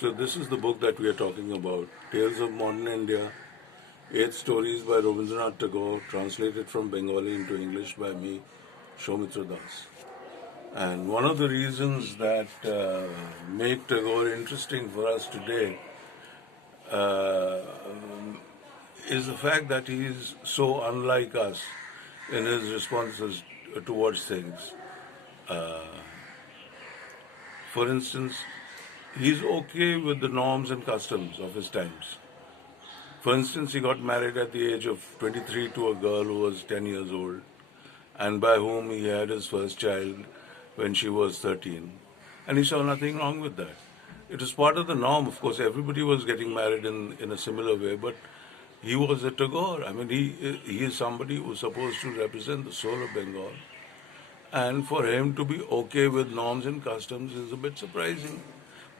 So this is the book that we are talking about, Tales of Modern India, 8 Stories by Rabindranath Tagore, translated from Bengali into English by me, Soumitra Das. And one of the reasons that make Tagore interesting for us today uh, is the fact that he is so unlike us in his responses towards things. For instance, he's okay with the norms and customs of his times. For instance, he got married at the age of 23 to a girl who was 10 years old, and by whom he had his first child when she was 13. And he saw nothing wrong with that. It was part of the norm. Of course, everybody was getting married in a similar way, but he was a Tagore. I mean, he is somebody who's supposed to represent the soul of Bengal. And for him to be okay with norms and customs is a bit surprising.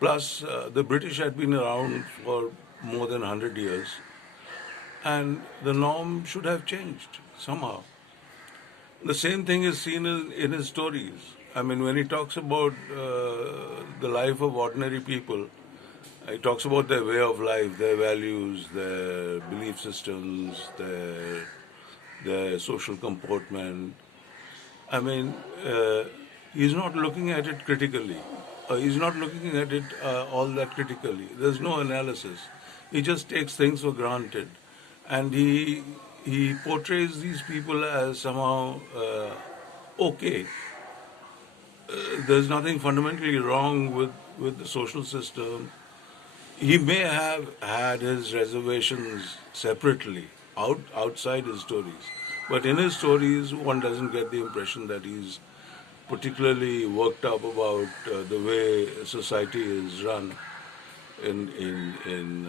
Plus, the British had been around for more than 100 years, and the norm should have changed somehow. The same thing is seen in his stories. I mean, when he talks about the life of ordinary people, he talks about their way of life, their values, their belief systems, their social comportment. I mean, he's not looking at it critically. He's not looking at it all that critically. There's no analysis. He just takes things for granted, and he portrays these people as somehow okay. There's nothing fundamentally wrong with the social system. He may have had his reservations separately, outside his stories. But in his stories, one doesn't get the impression that he's particularly worked up about the way society is run in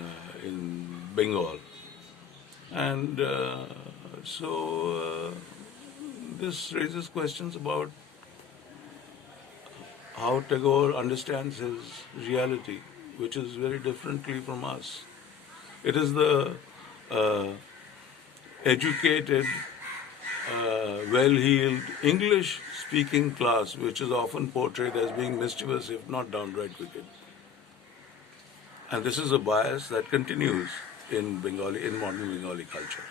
Bengal. And so this raises questions about how Tagore understands his reality, which is very differently from us. It is the educated, well-heeled English-speaking class which is often portrayed as being mischievous, if not downright wicked. And this is a bias that continues in modern Bengali culture.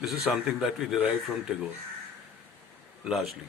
This is something that we derive from Tagore, largely.